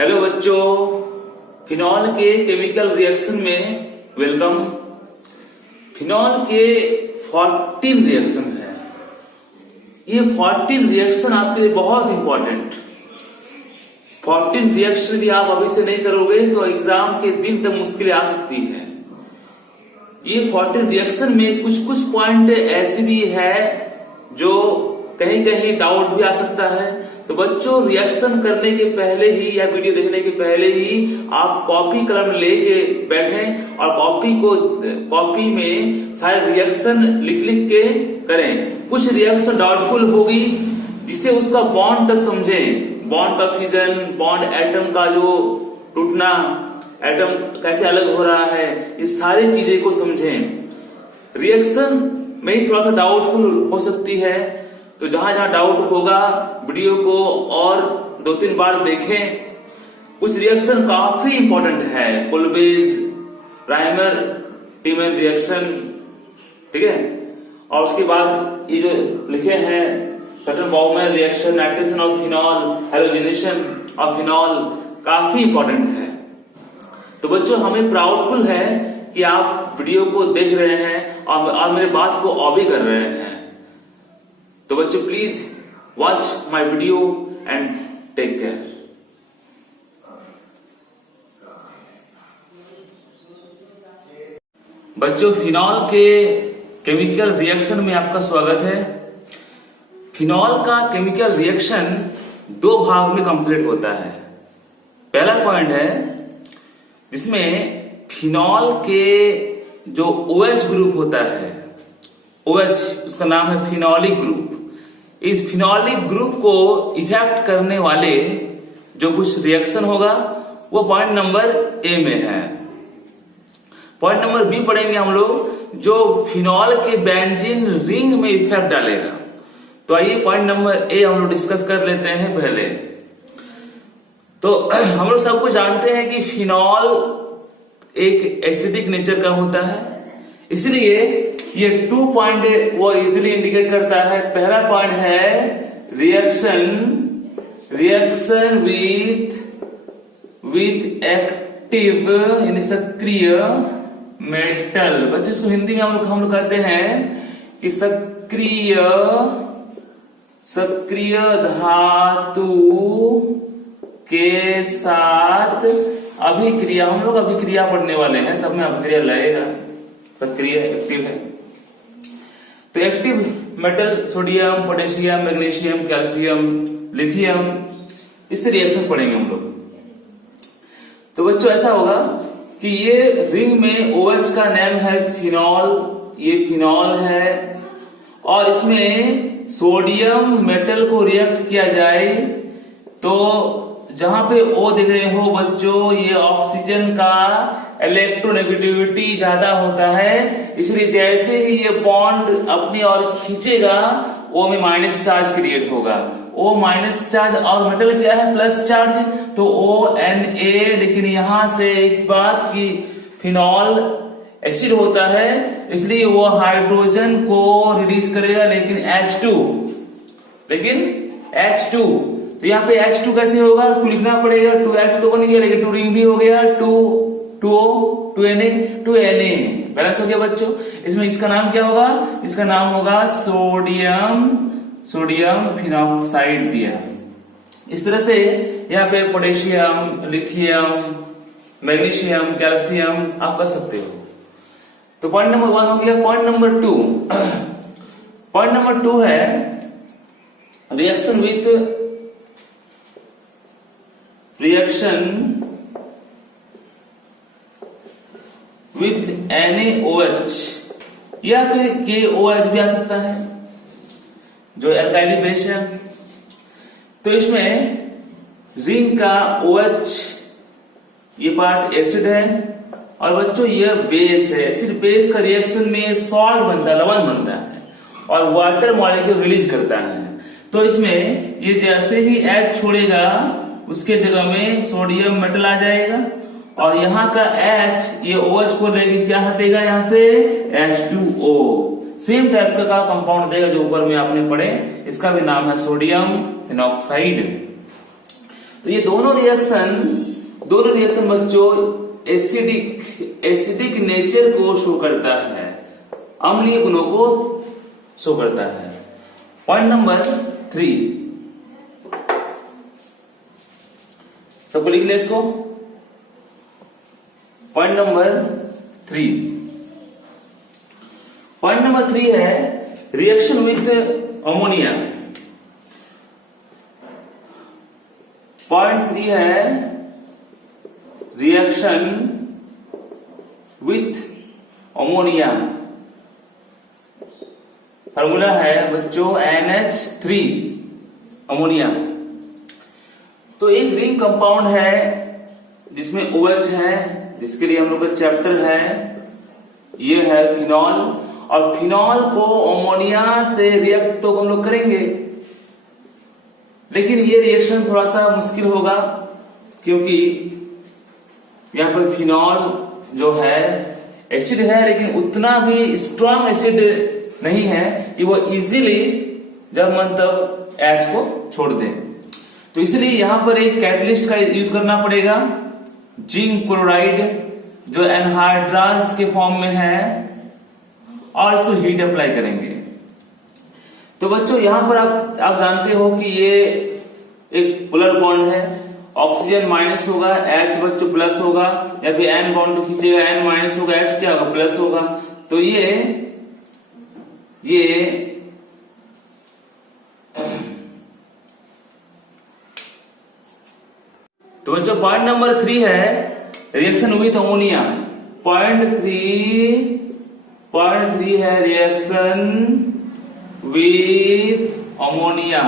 Hello बच्चों, phenol के chemical reaction में वेलकम। फिनॉल के 14 रिएक्शन है। ये 14 रिएक्शन आपके लिए बहुत इंपॉर्टेंट। 14 रिएक्शन भी आप अभी से नहीं करोगे तो एग्जाम के दिन तक मुश्किलें आ सकती है। ये 14 रिएक्शन में कुछ कुछ पॉइंट ऐसे भी है जो कहीं कहीं डाउट भी आ सकता है। तो बच्चों, रिएक्शन करने के पहले ही या वीडियो देखने के पहले ही आप कॉपी कलम लेके बैठें और कॉपी में सारे रिएक्शन लिख लिख के करें। कुछ रिएक्शन डाउटफुल होगी जिसे उसका बॉन्ड तक समझें, बॉन्ड का फिजन, बॉन्ड एटम का जो टूटना, एटम कैसे अलग हो रहा है, ये सारी चीजें को समझें। रिएक्शन में ही थोड़ा सा डाउटफुल हो सकती है, तो जहां जहां डाउट होगा वीडियो को और 2-3 बार देखें। कुछ रिएक्शन काफी इंपॉर्टेंट है, कोल्बेज, राइमर, टीमन रिएक्शन, ठीक है। और उसके बाद ये जो लिखे हैं Schotten Baumann reaction, nitration of phenol, halogenation of phenol, काफी इंपॉर्टेंट है। तो बच्चों, हमें प्राउडफुल है कि आप वीडियो को देख रहे हैं और मेरे बात को ऑबी कर रहे हैं। तो बच्चों, please watch my video and take care. बच्चों, फिनॉल के केमिकल रिएक्शन में आपका स्वागत है। फिनॉल का केमिकल रिएक्शन 2 भाग में कंप्लीट होता है। पहला पॉइंट है जिसमें फिनॉल के जो OH ग्रुप होता है, OH उसका नाम है फिनॉलिक ग्रुप। इस फिनॉलिक ग्रुप को इफेक्ट करने वाले जो कुछ रिएक्शन होगा वो पॉइंट नंबर ए में है। पॉइंट नंबर बी पढ़ेंगे हम लोग, जो फिनॉल के बेंजीन रिंग में इफेक्ट डालेगा। तो आइए पॉइंट नंबर ए हम लोग डिस्कस कर लेते हैं पहले। तो हम लोग सबको जानते हैं कि फिनॉल एक एसिडिक नेचर का होता है, इसलिए ये 2 पॉइंट वो इजिली इंडिकेट करता है। पहला पॉइंट है रिएक्शन विथ एक्टिव यानी सक्रिय मेटल। बच्चे, इसको हिंदी में हम लोग कहते हैं कि सक्रिय धातु के साथ अभिक्रिया। हम लोग अभिक्रिया पढ़ने वाले हैं, सब में अभिक्रिया लगेगा। सक्रिय एक्टिव है तो active metal sodium, potassium, magnesium, calcium, lithium, इससे रिएक्शन पढ़ेंगे हम लोग। तो बच्चों, ऐसा होगा कि ये रिंग में OH का नेम है फिनॉल, ये फिनॉल है और इसमें सोडियम मेटल को रिएक्ट किया जाए तो जहां पे O देख रहे हो बच्चों, ये ऑक्सीजन का इलेक्ट्रोनेगेटिविटी ज्यादा होता है, इसलिए जैसे ही ये बॉन्ड अपनी ओर खींचेगा O में माइनस चार्ज क्रिएट होगा। O माइनस चार्ज और मेटल क्या है, प्लस चार्ज, तो ONA। लेकिन यहां से एक बात की फिनॉल एसिड होता है, इसलिए वो हाइड्रोजन को रिलीज करेगा, लेकिन H2। तो यहाँ पे H2 कैसे होगा, 2 लिखना पड़ेगा। 2H तो बन गया, लेकिन 2 रिंग भी हो गया, 2O, 2Na बैलेंस हो गया बच्चों। इसमें इसका नाम क्या होगा, इसका नाम होगा सोडियम फिनॉक्साइड दिया। इस तरह से यहाँ पे पोटेशियम, लिथियम, मैग्नीशियम, कैल्शियम आप कर सकते हो। तो पॉइंट नंबर 1 हो गया। पॉइंट नंबर 2, पॉइंट नंबर 2 है रिएक्शन विथ NaOH या फिर KOH भी आ सकता है, जो एल्काइली बेस है। तो इसमें रिंग का OH ये पार्ट एसिड है और बच्चों ये बेस है। एसिड बेस का रिएक्शन में सॉल्ट बनता है, लवण बनता है और वाटर मॉलिक्यूल रिलीज करता है। तो इसमें ये जैसे ही H छोड़ेगा उसके जगह में सोडियम मेटल आ जाएगा और यहाँ का H ये OH को लेके क्या हटेगा, यहाँ से H2O। सेम टाइप का कंपाउंड देगा जो ऊपर में आपने पढ़े, इसका भी नाम है सोडियम फिनॉक्साइड। तो ये दोनों रिएक्शन बच्चों एसिडिक नेचर को शो करता है, अम्लीय गुणों को शो करता है। पॉइंट नंबर 3, सबको लिख ले इसको। पॉइंट नंबर 3 है रिएक्शन विथ अमोनिया। पॉइंट 3 है रिएक्शन विथ अमोनिया। फॉर्मूला है बच्चों NH3 अमोनिया। तो एक रिंग कंपाउंड है जिसमें OH है, जिसके लिए हम लोग का चैप्टर है, ये है फिनॉल। और फिनॉल को अमोनिया से रिएक्ट तो हम लोग करेंगे, लेकिन ये रिएक्शन थोड़ा सा मुश्किल होगा, क्योंकि यहां पर फिनॉल जो है एसिड है, लेकिन उतना भी स्ट्रॉन्ग एसिड नहीं है कि वो इजीली जब मन तब H को छोड़ दे। तो इसलिए यहां पर एक कैटलिस्ट का यूज करना पड़ेगा, जिंक क्लोराइड, जो एनहाइड्राज के फॉर्म में है, और इसको हीट अप्लाई करेंगे। तो बच्चों यहां पर आप जानते हो कि ये एक पोलर बॉन्ड है, ऑक्सीजन माइनस होगा, H बच्चों प्लस होगा, या फिर N बॉन्ड खींचेगा, N माइनस होगा, H क्या होगा, प्लस होगा। तो ये तो बच्चों पॉइंट नंबर 3 है रिएक्शन विथ अमोनिया। पॉइंट 3 है रिएक्शन विथ अमोनिया।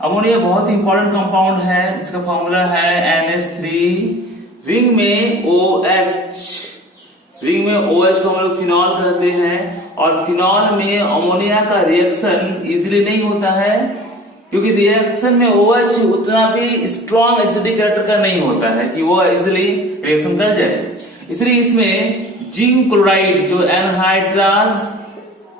अमोनिया बहुत इंपॉर्टेंट कंपाउंड है, इसका फॉर्मूला है NH3। रिंग में OH को हम लोग फिनॉल कहते हैं, और फिनॉल में अमोनिया का रिएक्शन इजीली नहीं होता है, क्योंकि रिएक्शन में OH उतना भी स्ट्रॉन्ग एसिडिक कैरेक्टर का नहीं होता है कि वो इजीली रिएक्शन कर जाए। इसलिए इसमें जिंक क्लोराइड जो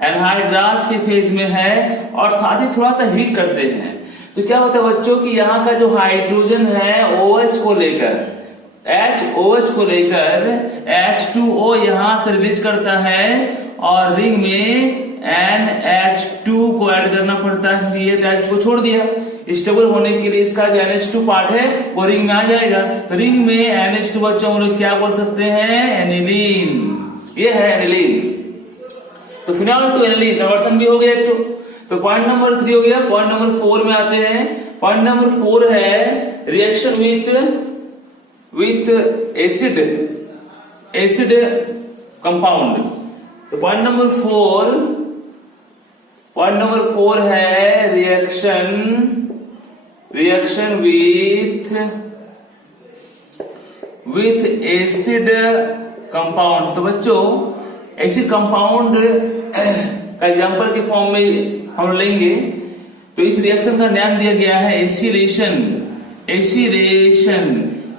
एनहाइड्राज के फेज में है, और साथ ही थोड़ा सा हीट करते हैं। तो क्या होता है बच्चों कि यहाँ का जो हाइड्रोजन है OH को लेकर H2O यहां से रिलीज करता है, और रिंग में NH2 को ऐड करना पड़ता है, क्योंकि ये H को छोड़ दिया। स्टेबल होने के लिए इसका जो NH2 पार्ट है वो रिंग में आ जाएगा। तो रिंग में NH2 बच्चों हम लोग क्या बोल सकते हैं, एनिलीन। ये है एनिलीन। तो फिनॉल टू एनिलीन कन्वर्सन भी हो गया एक। तो पॉइंट नंबर 3 हो गया। पॉइंट नंबर 4 में आते हैं। पॉइंट नंबर 4 है रिएक्शन विथ एसिड कंपाउंड। तो पॉइंट नंबर 4 है रिएक्शन विथ एसिड कंपाउंड। तो बच्चों एसिड कंपाउंड का एग्जांपल के फॉर्म में हम लेंगे। तो इस रिएक्शन का नाम दिया गया है एसिलेशन,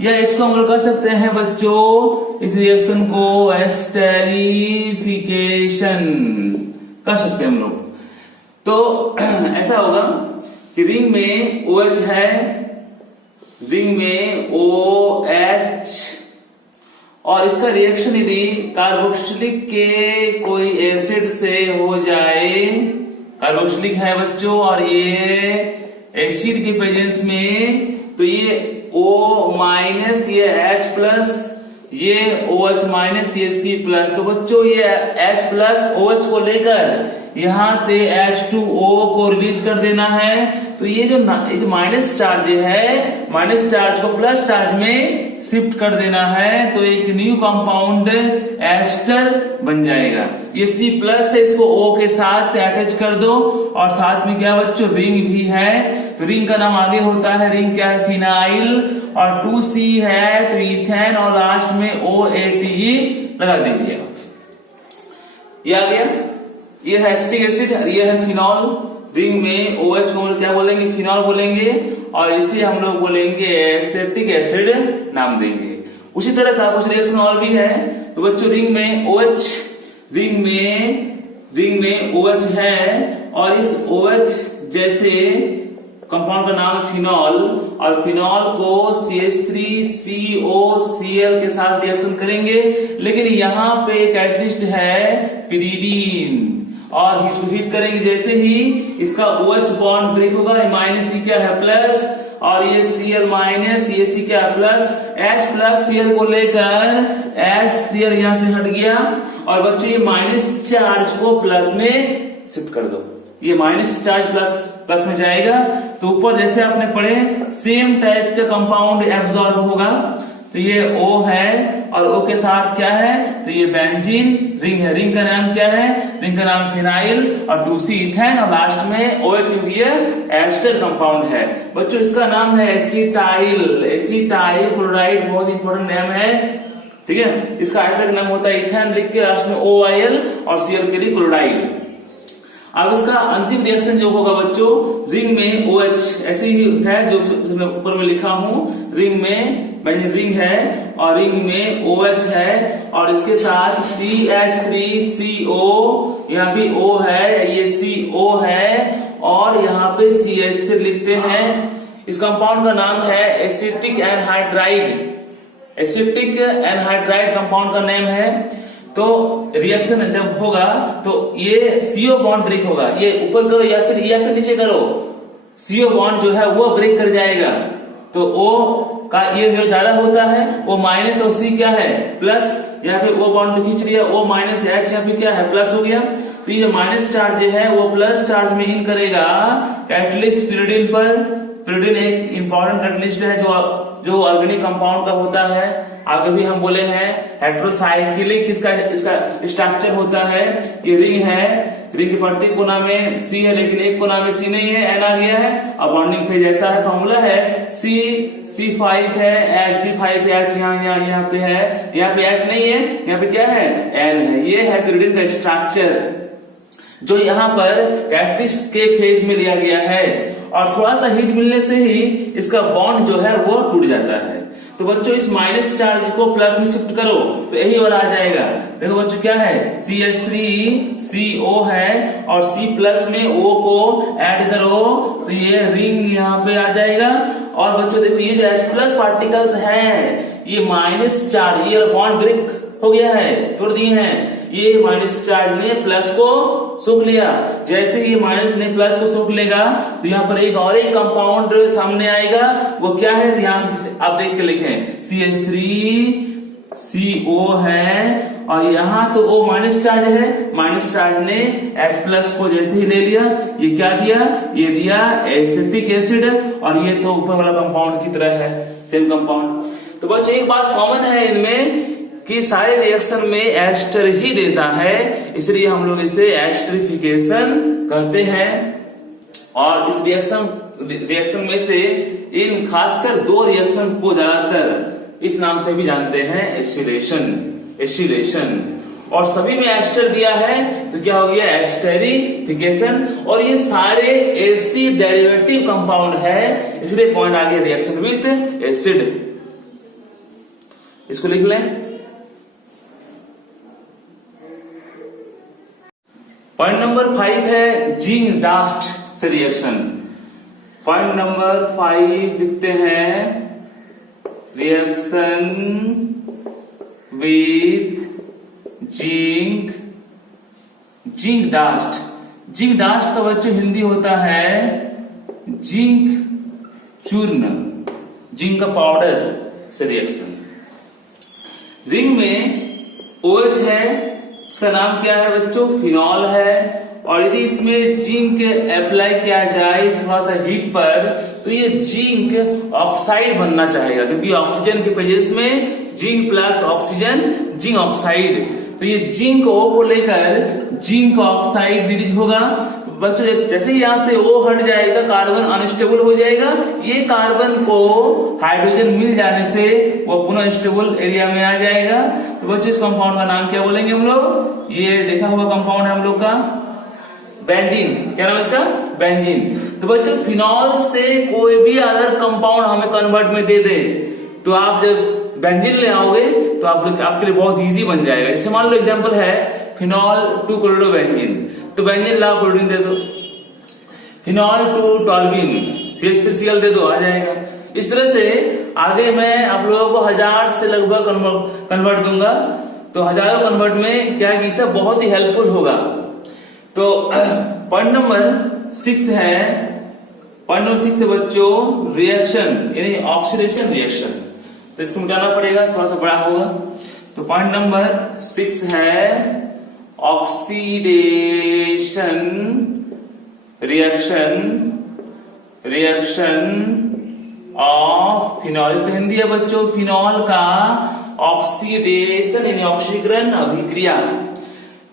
या इसको हम लोग कह सकते हैं बच्चों, इस रिएक्शन को एस्टेरिफिकेशन कह सकते हैं हम लोग। तो ऐसा होगा कि रिंग में OH है, रिंग में OH, और इसका रिएक्शन यदि कार्बोक्सिलिक के कोई एसिड से हो जाए, कार्बोक्सिलिक है बच्चों, और ये एसिड के प्रेजेंस में, तो ये O माइनस, ये H प्लस, ये OH माइनस, ये C प्लस। तो बच्चों ये H प्लस OH को लेकर यहां से H2O को रिलीज कर देना है। तो ये जो माइनस चार्ज है, माइनस चार्ज को प्लस चार्ज में शिफ्ट कर देना है। तो एक न्यू कंपाउंड एस्टर बन जाएगा। ये C प्लस है, इसको O के साथ अटैच कर दो, और साथ में क्या बच्चों रिंग भी है। तो रिंग का नाम आगे होता है, रिंग क्या है, फिनाइल, और 2C है तो इथेन, और लास्ट में OATE लगा दीजिए। ये आ गया, ये है एसिटिक एसिड, ये है फिनॉल। रिंग में OH को क्या बोलेंगे, फिनॉल बोलेंगे, और इसे हम लोग बोलेंगे एसिटिक एसिड नाम देंगे। उसी तरह का कुछ रिएक्शन और भी है। तो बच्चों रिंग में OH है, और इस OH जैसे कंपाउंड का नाम फिनॉल, और फिनॉल को CH3COCl के साथ रिएक्शन करेंगे, लेकिन यहाँ पे कैटलिस्ट है पिरिडीन, और इसको हीट करेंगे। जैसे ही इसका OH बॉन्ड ब्रेक होगा, माइनस ये क्या है प्लस, और ये Cl माइनस, ये C क्या है प्लस, H प्लस Cl को लेकर HCl यहां से हट गया, और बच्चों ये माइनस चार्ज को प्लस में शिफ्ट कर दो, ये माइनस चार्ज प्लस में जाएगा, तो ऊपर जैसे आपने पढ़े सेम टाइप का कंपाउंड एब्जॉर्ब होगा। तो ये O है, और O के साथ क्या है, तो ये बेंजीन रिंग है, रिंग का नाम क्या है, रिंग का नाम फिनाइल, और 2C इथेन, और लास्ट में OH क्योंकि ये एस्टर कंपाउंड है। बच्चों इसका नाम है एसीटाइल, एसीटाइल क्लोराइड, बहुत इंपॉर्टेंट नेम है, ठीक है। इसका आइटरेट नाम होता है इथेन, लिख के लास्ट में OIL, और Cl के लिए क्लोराइड। अब इसका अंतिम रिएक्शन जो होगा बच्चों, रिंग में OH ऐसे ही है जो मैं ऊपर में लिखा हूं, रिंग में रिंग है, और रिंग में OH है, और इसके साथ CH3CO, यहाँ भी O है, ये CO है, और यहाँ पे CH3 लिखते हैं। इस कंपाउंड का नाम है acetic anhydride, acetic anhydride compound का नेम है। तो रिएक्शन जब होगा तो ये CO बॉन्ड ब्रेक होगा, ये ऊपर करो या फिर नीचे करो, CO बॉन्ड जो है वो ब्रेक कर जाएगा, तो O का ये जो ज्यादा होता है, O माइनस और C क्या है प्लस, यहाँ पे O बॉन्ड खींच लिया, O माइनस H यहाँ पे क्या है प्लस हो गया, तो ये माइनस चार्ज है वो प्लस चार्ज में इन करेगा कैटलिस्ट पिरिडिन पर। पिरिडिन एक इंपॉर्टेंट कैटलिस्ट है जो ऑर्गेनिक कंपाउंड का होता है। आगे भी हम बोले हैं हेट्रोसाइक्लिक इसका स्ट्रक्चर होता है। ये रिंग है, रिंग के प्रत्येक कोना में C है, लेकिन एक कोना में C नहीं है, N आ गया है। अब बॉन्डिंग फेज ऐसा है, फॉर्मूला है C5 है, H भी 5 है, H यहाँ पे है, यहाँ पे H नहीं है, यहाँ पे क्या है N है। ये है पिरिडिन का स्ट्रक्चर जो यहाँ पर कैटलिस्ट के फेज में लिया गया है, और थोड़ा सा हीट मिलने से ही इसका बॉन्ड जो है वो टूट जाता है। तो बच्चों इस माइनस चार्ज को प्लस में शिफ्ट करो तो यही और आ जाएगा। देखो बच्चों क्या है, CH3CO है, और C प्लस में O को ऐड करो तो ये रिंग यहाँ पे आ जाएगा। और बच्चों देखो ये जो H प्लस पार्टिकल्स हैं, ये माइनस चार्ज, ये बॉन्ड ब्रेक हो गया है, तोड़ दिए हैं। ये माइनस चार्ज ने प्लस को सोख लिया, जैसे ही माइनस ने प्लस को सोख लेगा तो यहाँ पर एक और एक कंपाउंड सामने आएगा, वो क्या है ध्यान से आप देख के लिखें, CH3CO है, और यहाँ तो O माइनस चार्ज है, माइनस चार्ज ने H प्लस को जैसे ही ले लिया, ये क्या दिया, ये दिया एसिटिक एसिड, और ये तो ऊपर वाला कंपाउंड की तरह है, सेम कंपाउंड। तो बच्चों एक बात कॉमन है इनमें कि सारे रिएक्शन में एस्टर ही देता है, इसलिए हम लोग इसे एस्टरिफिकेशन कहते हैं। और इस रिएक्शन में से इन खासकर दो रिएक्शन को ज्यादातर इस नाम से भी जानते हैं, एसिलेशन। और सभी में एस्टर दिया है तो क्या हो गया, एस्टरिफिकेशन। और ये सारे एसिड डेरिवेटिव कंपाउंड है, इसलिए पॉइंट आ गया रिएक्शन विथ एसिड। इसको लिख लें। पॉइंट नंबर 5 है जिंक डास्ट से रिएक्शन। पॉइंट नंबर 5 लिखते हैं, reaction with zinc dust. Zinc dust का बच्चों हिंदी होता है जिंक चूर्ण, जिंक का पाउडर से रिएक्शन। रिंग में OH है, इसका नाम क्या है बच्चों, फिनॉल है। और यदि इसमें जिंक अप्लाई किया जाए थोड़ा सा हीट पर तो ये जिंक ऑक्साइड बनना चाहेगा, क्योंकि ऑक्सीजन के प्रेजेंस में zinc plus oxygen zinc oxide, तो ये जिंक O को लेकर जिंक ऑक्साइड रिलीज होगा। तो बच्चों जैसे ही यहाँ से O हट जाएगा, कार्बन अनस्टेबल हो जाएगा, ये कार्बन को हाइड्रोजन मिल जाने से वो पुनः स्टेबल एरिया में आ जाएगा। तो बच्चों इस कंपाउंड का नाम क्या बोलेंगे हम लोग, ये देखा हुआ कंपाउंड है हम लोग का बेंजीन। क्या नाम इसका, बेंजीन। तो बच्चों फिनॉल से कोई भी अदर कंपाउंड हमें कन्वर्ट में दे दे तो आप जब बेंजीन ले आओगे तो आपके लिए बहुत इजी बन जाएगा। जैसे मान लो एग्जांपल है फिनॉल 2 क्लोरोबेंजीन, तो बेंजीन लाओ क्लोरीन दे दो, फिनॉल 2 टॉल्यूइन, CH3Cl दे दो, आ जाएगा। इस तरह से आगे मैं आप लोगों को 1000 से लगभग कन्वर्ट दूंगा, तो हजारों कन्वर्ट में क्या है, सब बहुत ही हेल्पफुल होगा। तो पॉइंट नंबर 6 है, पॉइंट नंबर 6 है बच्चों रिएक्शन यानी ऑक्सीडेशन रिएक्शन। तो इसको मिटाना पड़ेगा, थोड़ा सा बड़ा होगा। तो पॉइंट नंबर 6 है ऑक्सीडेशन रिएक्शन ऑफ फिनॉल। इसका हिंदी है बच्चों फिनॉल का ऑक्सीडेशन यानी ऑक्सीकरण अभिक्रिया।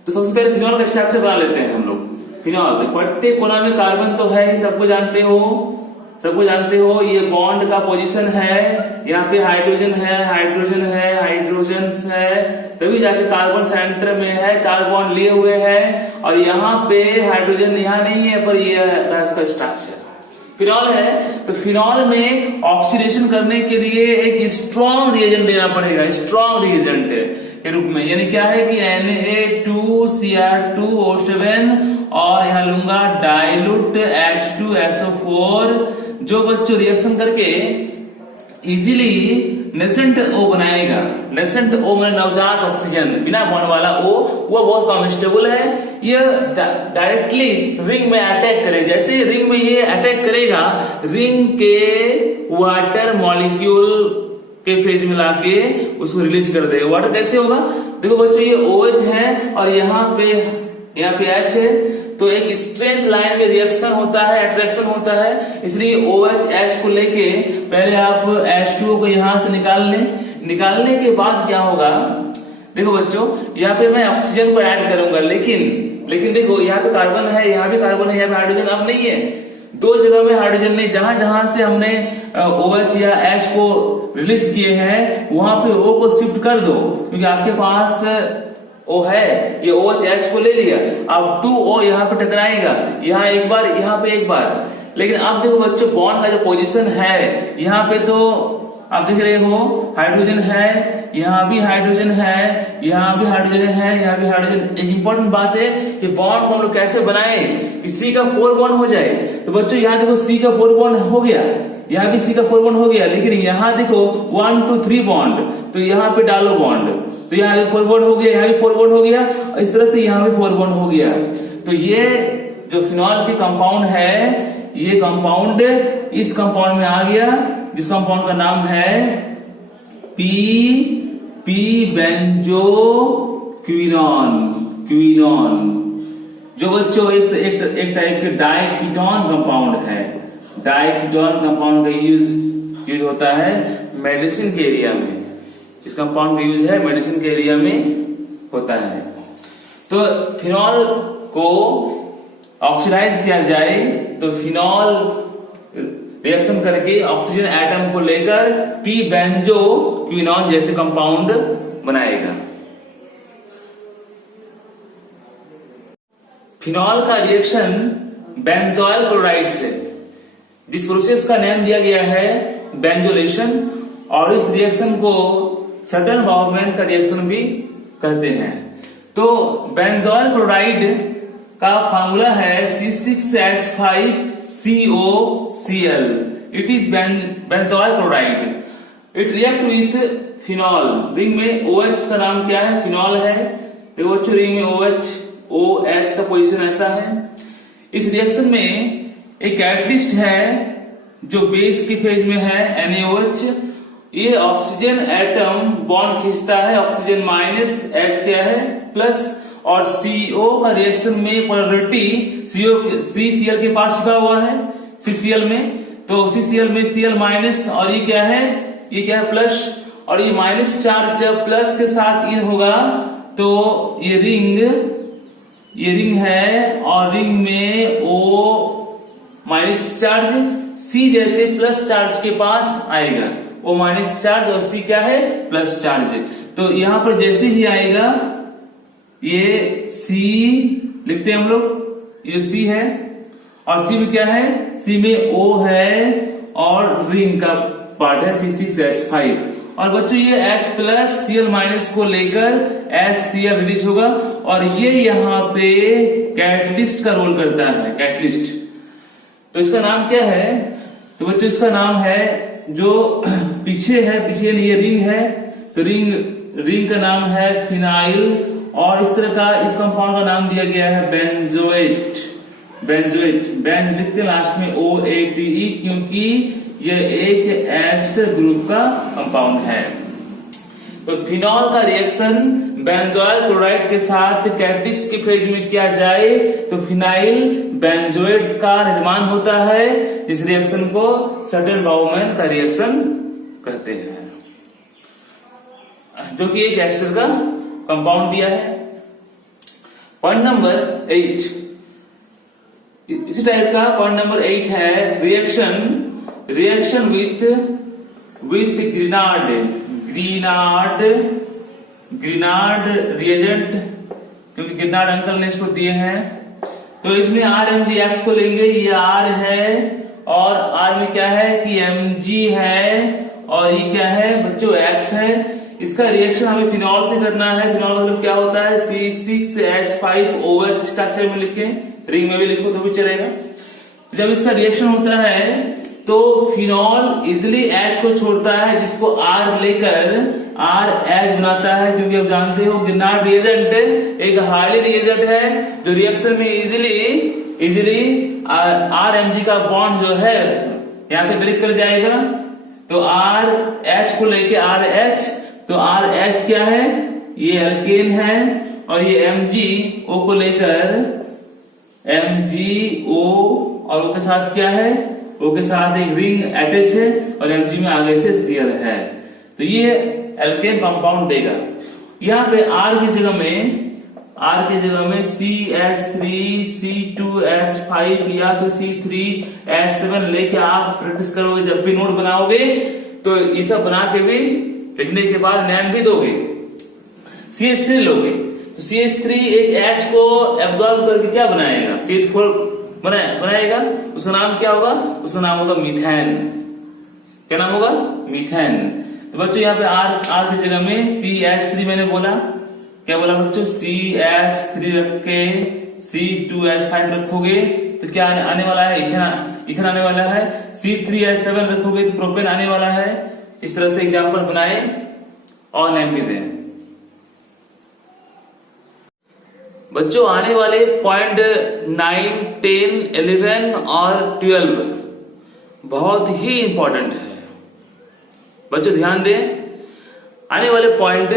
तो सबसे पहले फिनॉल का स्ट्रक्चर बना लेते हैं हम लोग। फिनॉल प्रत्येक कोना में कार्बन तो है ही, सबको जानते हो। ये बॉन्ड का पोजीशन है, यहाँ पे हाइड्रोजन है, तभी जाके कार्बन सेंटर में है, 4 बॉन्ड लिए हुए हैं, और यहाँ पे हाइड्रोजन यहाँ नहीं है, पर ये है इसका स्ट्रक्चर। फिनॉल है, तो फिनॉल में ऑक्सीडेशन करने के लिए एक स्ट्रॉन्ग रिएजेंट देना पड़ेगा, स्ट्रॉन्ग रिएजेंट के रूप में। यानी क्या है कि Na2Cr2O7 और यहाँ लूंगा डाइल्यूट H2SO4, जो बच्चों रिएक्शन करके इजीली नेसेंट O बनाएगा। नेसेंट O में नवजात ऑक्सीजन, बिना बॉन्ड वाला O, वो बहुत कॉन्स्टेबल है। ये डायरेक्टली रिंग में अटैक करेगा। जैसे रिंग में ये अटैक करेगा, रिंग के वाटर मॉलिक्यूल के फेज में लाके उसको रिलीज कर देगा। वाटर कैसे होगा, देखो बच्चों ये OH है और यहाँ पे H है, तो एक स्ट्रेट लाइन में रिएक्शन होता है, अट्रैक्शन होता है। इसलिए OH H को लेके पहले आप H2O को यहां से निकाल लें। निकालने के बाद क्या होगा, देखो बच्चों यहाँ पे मैं ऑक्सीजन को ऐड करूंगा, लेकिन देखो यहाँ पे कार्बन है, यहाँ भी कार्बन है, यहाँ पे हाइड्रोजन अब नहीं है। 2 जगह में हाइड्रोजन नहीं, जहां से हमने OH या H को रिलीज किए हैं वहां पे O को शिफ्ट कर दो, क्योंकि आपके पास O है, ये OH H को ले लिया, अब 2O यहाँ पे टकराएगा, यहाँ एक बार, यहाँ पे एक बार। लेकिन अब देखो बच्चों बॉन्ड का जो पोजीशन है, यहाँ पे तो आप देख रहे हो हाइड्रोजन है, यहाँ भी हाइड्रोजन है, यहाँ भी हाइड्रोजन है, यहाँ भी हाइड्रोजन। एक इंपॉर्टेंट बात है कि बॉन्ड को हम लोग कैसे बनाए कि C का 4 बॉन्ड हो जाए। तो बच्चों यहाँ देखो C का 4 बॉन्ड हो गया, यहाँ भी C का 4 बॉन्ड हो गया, लेकिन यहाँ देखो 1 2 3 बॉन्ड, तो यहाँ पे डालो बॉन्ड, तो यहाँ भी 4 बॉन्ड हो गया, यहाँ भी 4 बॉन्ड हो गया, इस तरह से यहाँ भी 4 बॉन्ड हो गया। तो ये जो फिनॉल की कंपाउंड है, ये कंपाउंड इस कंपाउंड में आ गया, जिस कंपाउंड का नाम है p बेंजो क्विनॉन, जो बच्चों एक टाइप के डाइकीटोन कंपाउंड है। डाइकीटोन कंपाउंड का यूज होता है मेडिसिन के एरिया में। इस कंपाउंड का यूज है मेडिसिन के एरिया में होता है। तो फिनॉल को ऑक्सीडाइज किया जाए तो फिनॉल रिएक्शन करके ऑक्सीजन एटम को लेकर p बेंजो क्विनॉन जैसे कंपाउंड बनाएगा। फिनॉल का रिएक्शन बेंजोइल क्लोराइड से, जिस प्रोसेस का नाम दिया गया है बेंजोलेशन, और इस रिएक्शन को सटन बाउमैन का रिएक्शन भी कहते हैं। तो बेंजोइल क्लोराइड का फार्मूला है C6H5COCl। It is benzoyl chloride. It react with phenol. Ring में OH का नाम क्या है, फिनॉल है। देखो बच्चों रिंग में OH का पोजीशन ऐसा है। इस रिएक्शन में एक कैटलिस्ट है जो बेस की फेज में है NaOH। ये ऑक्सीजन एटम बॉन्ड खींचता है, ऑक्सीजन माइनस H क्या है प्लस, और CO का रिएक्शन में पोलैरिटी CCl के पास छिपा हुआ है CCl में, तो CCl में Cl माइनस, और ये क्या है प्लस, और ये माइनस चार्ज जब प्लस के साथ इन होगा तो ये रिंग है, और रिंग में O माइनस चार्ज C जैसे प्लस चार्ज के पास आएगा। O माइनस चार्ज और C क्या है प्लस चार्ज। तो यहां पर जैसे ही आएगा ये C लिखते हैं हम लोग, ये C है, और C में क्या है, C में O है और रिंग का पार्ट है C6H5। और बच्चों ये H प्लस Cl माइनस को लेकर HCl रिलीज होगा, और ये यहाँ पे कैटलिस्ट का रोल करता है, कैटलिस्ट। तो इसका नाम क्या है, तो बच्चों इसका नाम है जो पीछे ये रिंग है, तो रिंग का नाम है फिनाइल, और इस तरह का इस कंपाउंड का नाम दिया गया है बेंजोएट। बेंज लिखते हैं लास्ट में OATE, क्योंकि यह एक एस्टर ग्रुप का कंपाउंड है। तो फिनॉल का रिएक्शन बेंजोइल क्लोराइड के साथ कैटलिस्ट के फेज में किया जाए तो फिनाइल बेंजोएट का निर्माण होता है। इस रिएक्शन को सटन-बाउमैन का रिएक्शन कहते हैं, जो कि एक एस्टर का कंपाउंड दिया है। पॉइंट नंबर 8, इसी टाइप का पॉइंट नंबर 8 है रिएक्शन विथ ग्रीनार्ड रिएजेंट, क्योंकि ग्रीनार्ड अंकल ने इसको दिए हैं। तो इसमें RMgX को लेंगे, ये R है और R में क्या है कि Mg है और ये क्या है बच्चों X है। इसका रिएक्शन हमें फिनॉल से करना है। फिनॉल मतलब क्या होता है C6H5OH स्ट्रक्चर में लिखें, रिंग में भी लिखो तो भी चलेगा। जब इसका रिएक्शन होता है तो फिनॉल इजिली H को छोड़ता है, जिसको R लेकर RH बनाता है, क्योंकि आप जानते हो ग्रीनार्ड रिएजेंट एक हाईली रिएजेंट है जो रिएक्शन में इजिली RMg का बॉन्ड जो है यहाँ पे ब्रेक कर जाएगा। तो RH को लेके RH, तो RH क्या है ये एल्केन है, और ये MgO को लेकर MgO, और O के साथ क्या है, O के साथ एक रिंग अटैच है और Mg में आगे से Cl है, तो ये एल्केन कंपाउंड देगा। यहाँ पे R की जगह में CH3C2H5 या फिर C3H7 लेके आप प्रैक्टिस करोगे, जब भी नोट बनाओगे तो ये सब बना के भी लिखने के बाद नेम भी दोगे। CH3 लोगे तो CH3 एक H को एब्सॉर्ब करके क्या बनाएगा, CH4 बनाएगा। उसका नाम क्या होगा, उसका नाम होगा मीथेन। क्या नाम होगा, मीथेन। तो बच्चों यहाँ पे R की जगह में CH3 मैंने बोला, क्या बोला बच्चों, CH3 रख के C2H5 रखोगे तो क्या आने वाला है, इथेन आने वाला है। C3H7 रखोगे तो प्रोपेन आने वाला है। इस तरह से एग्जाम्पल बनाए और नेम भी दें। बच्चों आने वाले पॉइंट 9, 10, 11 और 12 बहुत ही इंपॉर्टेंट है। बच्चों ध्यान दें, आने वाले पॉइंट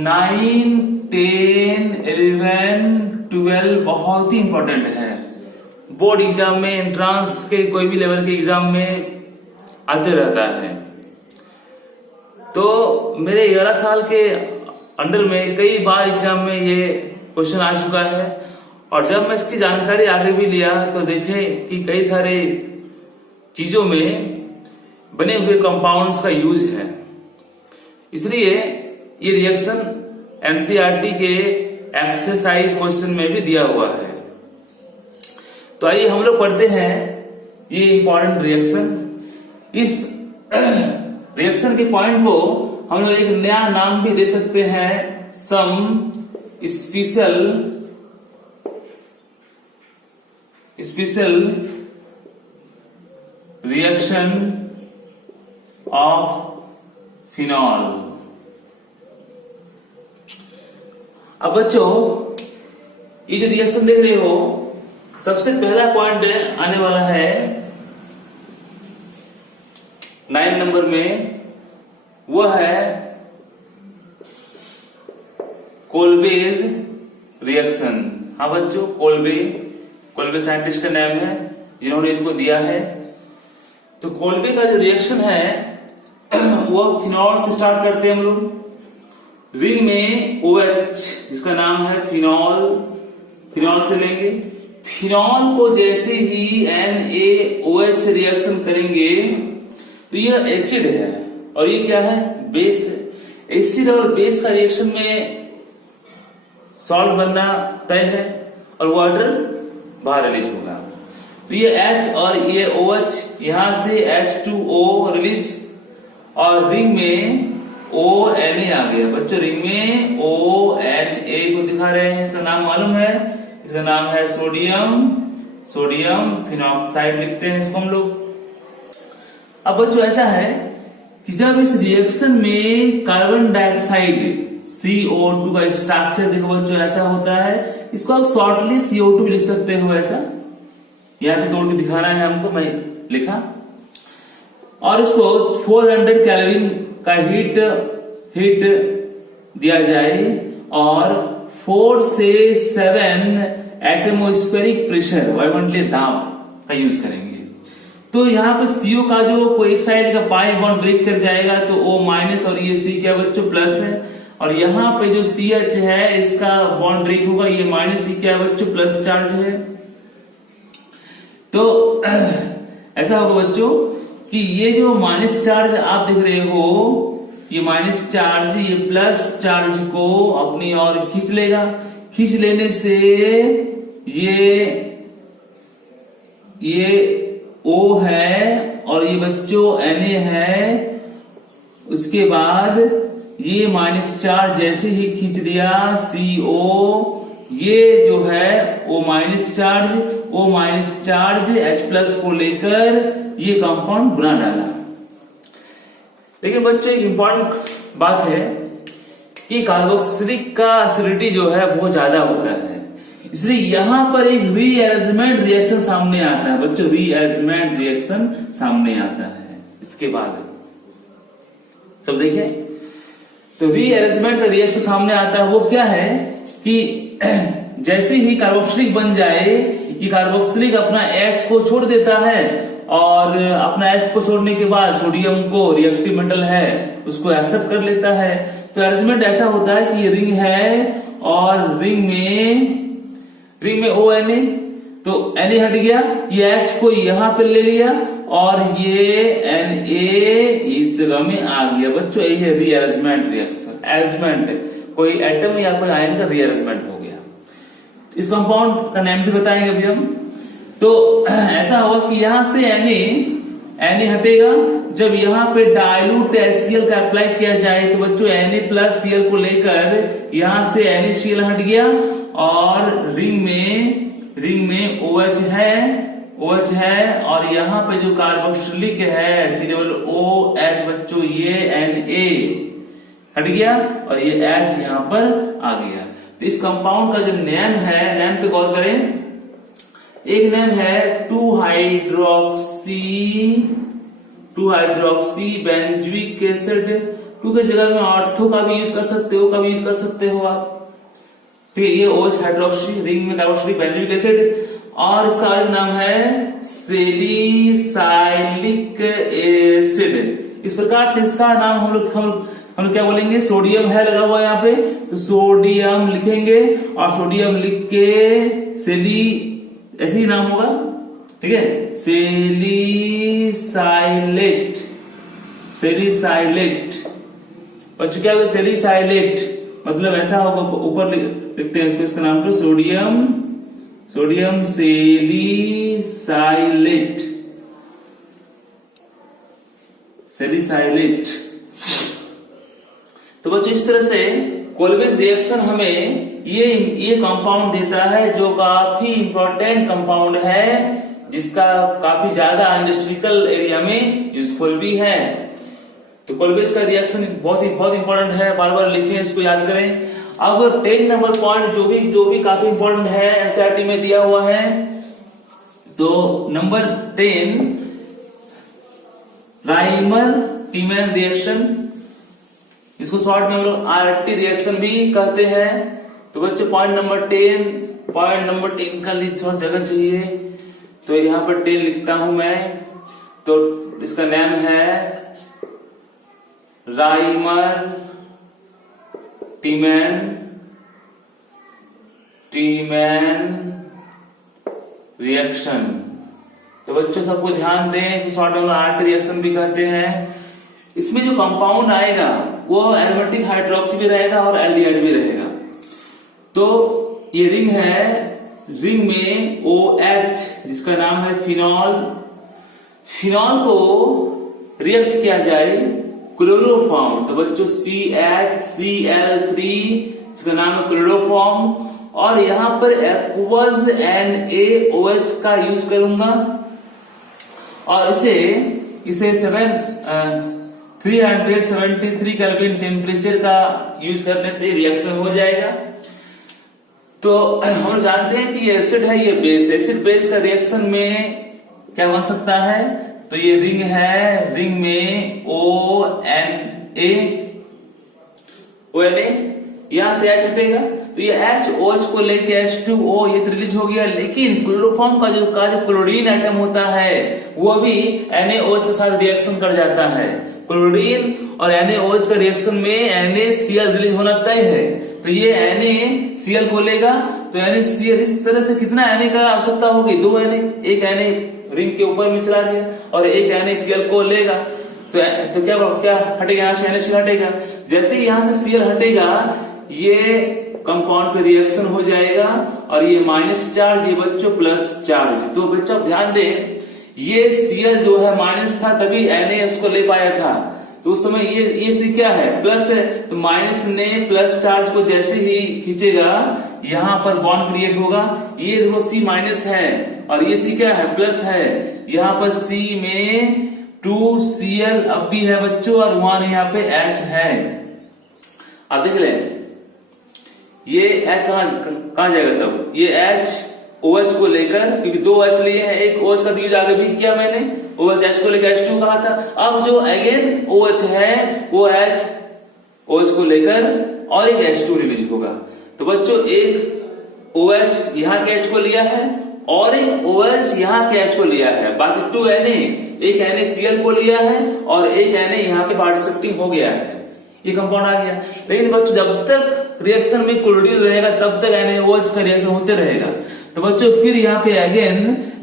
9, 10, 11, 12 बहुत ही इंपॉर्टेंट है। बोर्ड एग्जाम में, एंट्रांस के कोई भी लेवल के एग्जाम में आते रहता है। तो मेरे 11 साल के अंडर में कई बार एग्जाम में ये क्वेश्चन आ चुका है, और जब मैं इसकी जानकारी आगे भी लिया तो देखे कि कई सारे चीजों में बने हुए कंपाउंड्स का यूज है। इसलिए ये रिएक्शन एनसीईआरटी के एक्सरसाइज क्वेश्चन में भी दिया हुआ है। तो आइए हम लोग पढ़ते हैं ये इंपॉर्टेंट रिएक्शन। इस रिएक्शन के पॉइंट को हम लोग एक नया नाम भी दे सकते हैं, some special reaction of phenol. अब बच्चों ये जो रिएक्शन देख रहे हो, सबसे पहला पॉइंट आने वाला है 9 नंबर में, वो है कोल्बेज रिएक्शन। हाँ बच्चों, कोल्बे साइंटिस्ट का नाम है जिन्होंने इसको दिया है। तो कोल्बे का जो रिएक्शन है वो फिनॉल से स्टार्ट करते हैं हम लोग। रिंग में OH जिसका नाम है फिनॉल से लेंगे। फिनॉल को जैसे ही NaOH से रिएक्शन करेंगे तो यह एसिड है और ये क्या है, बेस है। एसिड और बेस का रिएक्शन में सॉल्ट बनना तय है और वाटर बाहर रिलीज होगा। तो ये H और ये OH, यहां से H2O रिलीज, और रिंग में ONA आ गया। बच्चों रिंग में ONA को दिखा रहे हैं, इसका नाम मालूम है, इसका नाम है सोडियम फिनॉक्साइड लिखते हैं इसको हम लोग। अब बच्चों ऐसा है कि जब इस रिएक्शन में कार्बन डाइऑक्साइड CO2 का स्ट्रक्चर देखो बच्चों ऐसा होता है, इसको आप शॉर्टली CO2 भी लिख सकते हो, ऐसा यहाँ पे तोड़ के दिखाना है हमको, मैं लिखा। और इसको 400 केल्विन का हीट दिया जाए और 4 से 7 एटमॉस्फेरिक प्रेशर वायुमंडलीय दाब का यूज करेंगे। तो यहाँ पे CO का जो कोई एक साइड का पाई बॉन्ड ब्रेक कर जाएगा तो O माइनस और ये C क्या बच्चों प्लस है, और यहाँ पे जो CH है इसका बॉन्ड ब्रेक होगा, ये माइनस C क्या बच्चों प्लस चार्ज है। तो ऐसा होगा बच्चों कि ये जो माइनस चार्ज आप देख रहे हो, ये माइनस चार्ज ये प्लस चार्ज को अपनी ओर खींच लेगा। खींच लेने से ये O है और ये बच्चों Na है। उसके बाद ये माइनस चार्ज जैसे ही खींच दिया CO, ये जो है O minus charge H plus को लेकर ये कंपाउंड बना डाला। लेकिन बच्चों एक इंपॉर्टेंट बात है कि कार्बोक्सिलिक का एसिडिटी जो है बहुत ज्यादा होता है, इसलिए यहां पर एक रीअरेंजमेंट रिएक्शन सामने आता है बच्चों, रीअरेंजमेंट रिएक्शन सामने आता है। इसके बाद सब देखिए, तो रीअरेंजमेंट का रिएक्शन सामने आता है, वो क्या है कि जैसे ही कार्बोक्सिलिक बन जाए, ये कार्बोक्सिलिक अपना H को छोड़ देता है और अपना H को छोड़ने के बाद सोडियम को रिएक्टिव मेटल है उसको एक्सेप्ट कर लेता है। तो अरेंजमेंट ऐसा होता है कि ये रिंग है और रिंग में ONA, तो Na हट गया, ये H को यहां पे ले लिया और ये Na इस जगह में आ गया। बच्चों यही है रीअरेंजमेंट रिएक्शन, अरेंजमेंट कोई एटम या कोई आयन का रीअरेंजमेंट हो गया। इस कंपाउंड का नाम भी बताएंगे अभी हम। तो ऐसा होगा कि यहां से Na हटेगा, जब यहाँ पे डाइल्यूट HCl का अप्लाई किया जाए तो बच्चों Na प्लस Cl को लेकर यहां से NaCl हट गया और रिंग में OH है और यहाँ पे जो कार्बोक्सिलिक है COOH बच्चों ये Na हट गया और ये H यहाँ पर आ गया। तो इस कंपाउंड का जो नेम है, नेम पे गौर करें, एक नेम है 2 हाइड्रोक्सी बेंजोइक एसिड। 2 के जगह में ऑर्थो का भी यूज कर सकते हो, आप। ठीक है, ये OH हाइड्रोक्सी, रिंग में कार्बोक्सिलिक बेंजोइक एसिड, और इसका अलग नाम है सैलिसाइलिक एसिड। इस प्रकार से इसका नाम हम लोग क्या बोलेंगे, सोडियम है लगा हुआ यहाँ पे, तो सोडियम लिखेंगे और सोडियम लिख के ऐसे ही नाम होगा, ठीक है, सेलिसाइलेट। बच्चों क्या होगा, सेलिसाइलेट मतलब ऐसा होगा, ऊपर लिखते हैं इसका नाम तो सोडियम सेलिसाइलेट। तो बच्चों इस तरह से कोलवेज रिएक्शन हमें ये कंपाउंड देता है जो काफी इंपॉर्टेंट कंपाउंड है, जिसका काफी ज्यादा इंडस्ट्रियल एरिया में यूजफुल भी है। तो कोलवेज का रिएक्शन बहुत इंपॉर्टेंट है, बार बार लिखें, इसको याद करें। अब 10 नंबर पॉइंट जो भी काफी इंपॉर्टेंट है एनसीईआरटी में दिया हुआ है। तो नंबर 10 राइमर टीमैन रिएक्शन, इसको शॉर्ट में हम लोग RT रिएक्शन भी कहते हैं। तो बच्चों पॉइंट नंबर 10 का लिए थोड़ा जगह चाहिए, तो यहाँ पर 10 लिखता हूं मैं। तो इसका नाम है राइमर टीमैन रिएक्शन। तो बच्चों सबको ध्यान दें, इसको शॉर्ट में RT रिएक्शन भी कहते हैं। इसमें जो कंपाउंड आएगा वो एरोमेटिक हाइड्रोक्सी भी रहेगा और एल्डिहाइड भी रहेगा। तो ये रिंग है, रिंग में OH जिसका नाम है फिनॉल को रिएक्ट किया जाए क्लोरोफॉर्म, तो बच्चों CHCl3 इसका नाम है क्लोरोफॉर्म, और यहां पर एक्वस NaOH का यूज करूंगा और इसे इसे 373 केल्विन टेम्परेचर का यूज करने से रिएक्शन हो जाएगा। तो हम जानते हैं कि ये एसिड है, ये बेस, एसिड बेस का रिएक्शन में क्या बन सकता है, तो ये रिंग है, रिंग में ONA, यहां से H हटेगा, तो ये HOH को लेके H2O ये तो रिलीज हो गया, लेकिन क्लोरोफॉर्म का जो क्लोरीन एटम होता है वो भी NaOH के साथ रिएक्शन कर जाता है। क्लोरीन और NaOH का रिएक्शन में NaCl रिलीज होना तय है, तो ये NaCl को लेगा, तो NaCl इस तरह से कितना Na का आवश्यकता होगी, 2 Na, एक Na रिंग के ऊपर में चला गया और एक NaCl को लेगा, तो क्या हटेगा, यहाँ से NaCl हटेगा। जैसे ही यहाँ से Cl हटेगा ये कंपाउंड पे रिएक्शन हो जाएगा और ये माइनस चार्ज, ये बच्चों प्लस चार्ज। तो बच्चों ध्यान दें, ये Cl जो है माइनस था तभी Na उसको ले पाया था, तो उस समय ये C क्या है, प्लस है, तो माइनस ने प्लस चार्ज को जैसे ही खींचेगा यहाँ पर बॉन्ड क्रिएट होगा। ये देखो C माइनस है और ये C क्या है, प्लस है, यहाँ पर C में 2Cl अब भी है बच्चों और 1 यहाँ पे H है। अब देख ले ये H कहाँ जाएगा, तब ये HOH को लेकर, क्योंकि 2 H लिए हैं, एक OH का दीज आगे भी किया मैंने, OH H को लेकर H2 कहा था। अब जो अगेन OH है वो HOH को लेकर और एक H2 रिलीज होगा। तो बच्चों एक OH यहाँ के H को लिया है और एक OH यहाँ के H को लिया है, बाकी 2 Na, एक NaCl को लिया है और एक Na यहाँ पे पार्टिसिपेटिंग हो गया है, ये कंपाउंड आ गया। लेकिन बच्चों जब तक रिएक्शन में क्लोरीन रहेगा तब तक NaOH का रिएक्शन होते रहेगा। तो बच्चों फिर यहाँ पे अगेन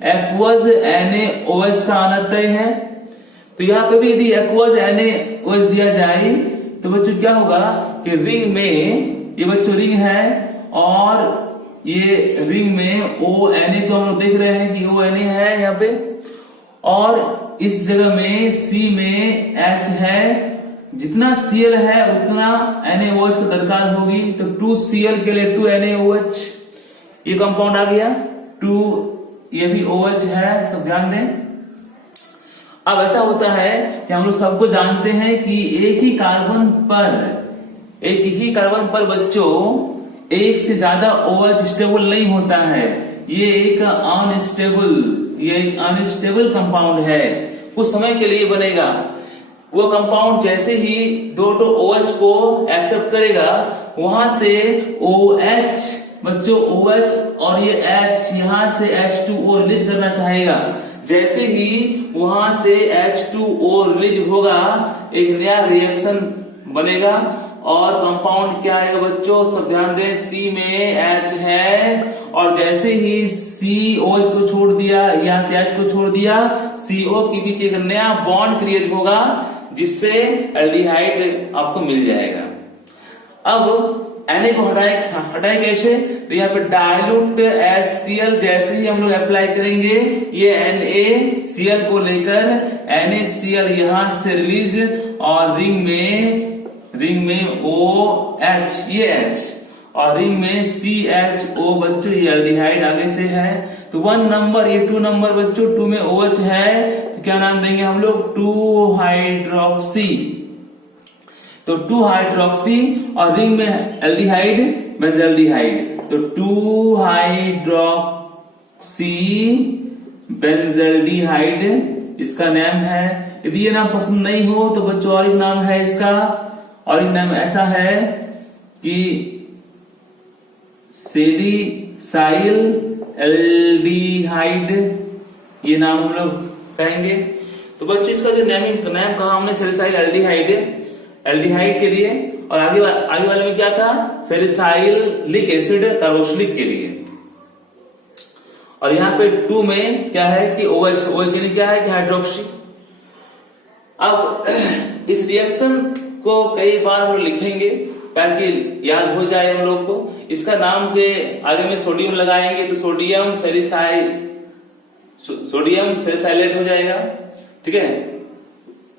एक्वस NaOH का आना तय है, तो यहाँ पे भी यदि एक्वस NaOH दिया जाए तो बच्चों क्या होगा कि रिंग में, ये बच्चों रिंग है और ये रिंग में ONA, तो हम लोग देख रहे हैं कि ONA है यहाँ पे, और इस जगह में C में H है, जितना Cl है उतना NaOH की दरकार होगी, तो 2Cl के लिए 2 NaOH ये कंपाउंड आ गया, 2 ये भी OH है, सब ध्यान दें। अब ऐसा होता है कि हम लोग सबको जानते हैं कि एक ही कार्बन पर बच्चों एक से ज्यादा OH स्टेबल नहीं होता है, ये एक अनस्टेबल कंपाउंड है, कुछ समय के लिए बनेगा। वो कंपाउंड जैसे ही दो OH को एक्सेप्ट करेगा वहां से OH बच्चों OH और ये H यहाँ से H2O रिलीज करना चाहेगा। जैसे ही वहां से H2O रिलीज होगा एक नया रिएक्शन बनेगा और कंपाउंड क्या आएगा बच्चों, तो ध्यान दें, C में H है और जैसे ही COH को छोड़ दिया, यहाँ से H को छोड़ दिया, CO के बीच एक नया बॉन्ड क्रिएट होगा जिससे एल्डिहाइड आपको मिल जाएगा। अब Na को हटाए कैसे, तो यहाँ पे डाइल्यूट HCl जैसे ही हम लोग अप्लाई करेंगे ये NaCl को लेकर NaCl यहाँ से रिलीज और रिंग में OH ये H और रिंग में CHO बच्चों ये एल्डिहाइड आगे से है, तो 1 नंबर, ये 2 नंबर बच्चों, 2 में OH है, तो क्या नाम देंगे हम लोग, 2 हाइड्रोक्सी, तो 2 हाइड्रोक्सी और रिंग में एल्डिहाइड बेंजल्डिहाइड, तो 2 हाइड्रोक्सी बेंजल्डिहाइड इसका नाम है। यदि ये नाम पसंद नहीं हो तो बच्चों और एक नाम है इसका, और एक नाम ऐसा है कि सेलिसाइल एल्डिहाइड, ये नाम हम लोग कहेंगे। तो बच्चों इसका जो नाम कहा हमने सेलिसाइल एल्डिहाइड के लिए, और आगे वाले में क्या था, सेलिसाइलिक एसिड कार्बोक्सिलिक के लिए। और यहाँ पे 2 में क्या है कि OH यानी क्या है कि हाइड्रोक्सी। अब इस रिएक्शन को कई बार हम लिखेंगे ताकि याद हो जाए हम लोग को। इसका नाम के आगे में सोडियम लगाएंगे तो सोडियम सेलिसाइलेट हो जाएगा, ठीक है,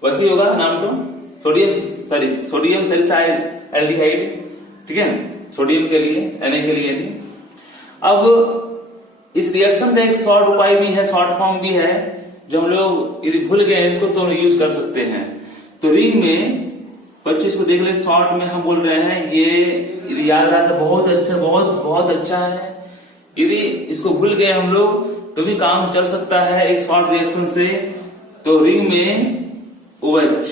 वैसे ही होगा नाम तो सोडियम सेलिसाइल एल्डिहाइड, ठीक है, सोडियम के लिए, Na के लिए नहीं। अब इस रिएक्शन का एक शॉर्ट उपाय भी है, शॉर्ट फॉर्म भी है, जो हम लोग यदि भूल गए हैं इसको तो हम यूज कर सकते हैं। तो रिंग में बच्चे इसको देख ले, शॉर्ट में हम बोल रहे हैं, ये याद रहा था बहुत अच्छा, बहुत अच्छा है। यदि इसको भूल गए हम लोग तो भी काम चल सकता है एक शॉर्ट रिएक्शन से। तो रिंग में OH,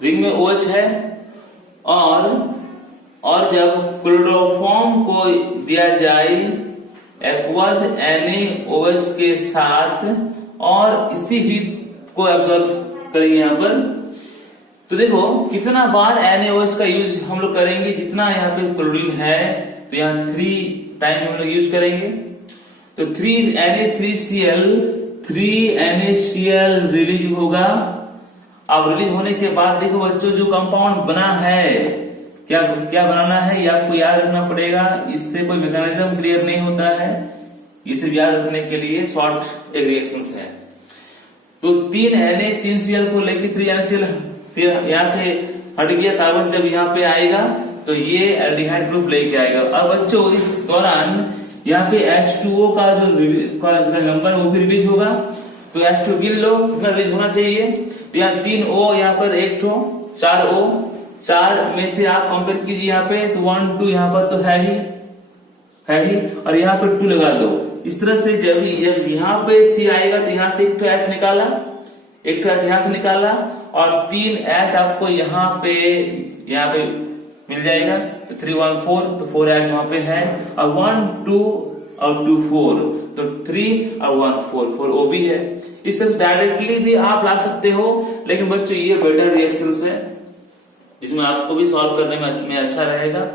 रिंग में OH है, और जब क्लोरोफॉर्म को दिया जाए एक्वस NaOH के साथ और इसी हीट को एब्जॉर्ब करेंगे यहाँ पर, तो देखो कितना बार NaOH का यूज हम लोग करेंगे, जितना यहाँ पे क्लोरीन है तो यहाँ 3 टाइम हम लोग यूज करेंगे। तो 3 Na3Cl, 3 NaCl रिलीज होगा। अब रिलीज होने के बाद देखो बच्चों जो कंपाउंड बना है, क्या बनाना है ये आपको याद रखना पड़ेगा। इससे कोई मैकेनिज्म क्लियर नहीं होता है, इसे याद रखने के लिए शॉर्ट एक रिएक्शंस है। तो 3 Na3Cl को लेके 3 NaCl यहाँ से हट गया, कार्बन जब यहाँ पे आएगा तो ये एल्डिहाइड ग्रुप लेके आएगा। और बच्चों इस दौरान यहाँ पे H2O का जो नंबर वो भी रिलीज होगा। तो H2 गिन लो कितना रिलीज होना चाहिए। तो यहाँ 3 O, यहाँ पर 1 ठो 4 O, 4 में से आप कंपेयर कीजिए यहाँ पे, तो 1 2 यहाँ पर तो है ही, और यहाँ पे 2 लगा दो। इस तरह से जब यहाँ पे C आएगा तो यहाँ से 1 ठो H निकाला, 1 ठो H यहाँ से निकाला, और 3 H आपको यहाँ पे मिल जाएगा। तो 3 1 4, तो 4 H वहां पे है, और 1 2 और 2 4, तो 3 और 1 4 O भी है। इस तरह से डायरेक्टली भी आप ला सकते हो, लेकिन बच्चों ये बेटर रिएक्शन है जिसमें आपको भी सॉल्व करने में अच्छा रहेगा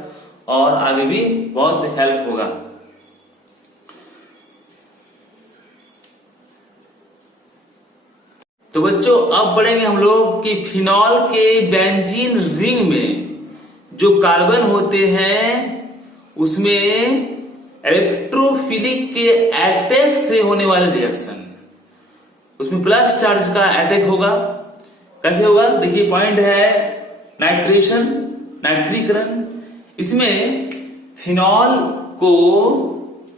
और आगे भी बहुत हेल्प होगा। तो बच्चों अब बढ़ेंगे हम लोग कि फिनॉल के बेंजीन रिंग में जो कार्बन होते हैं उसमें इलेक्ट्रोफिलिक के अटैक से होने वाले रिएक्शन, उसमें प्लस चार्ज का अटैक होगा। कैसे होगा देखिए, पॉइंट है नाइट्रीकरण। इसमें फिनॉल को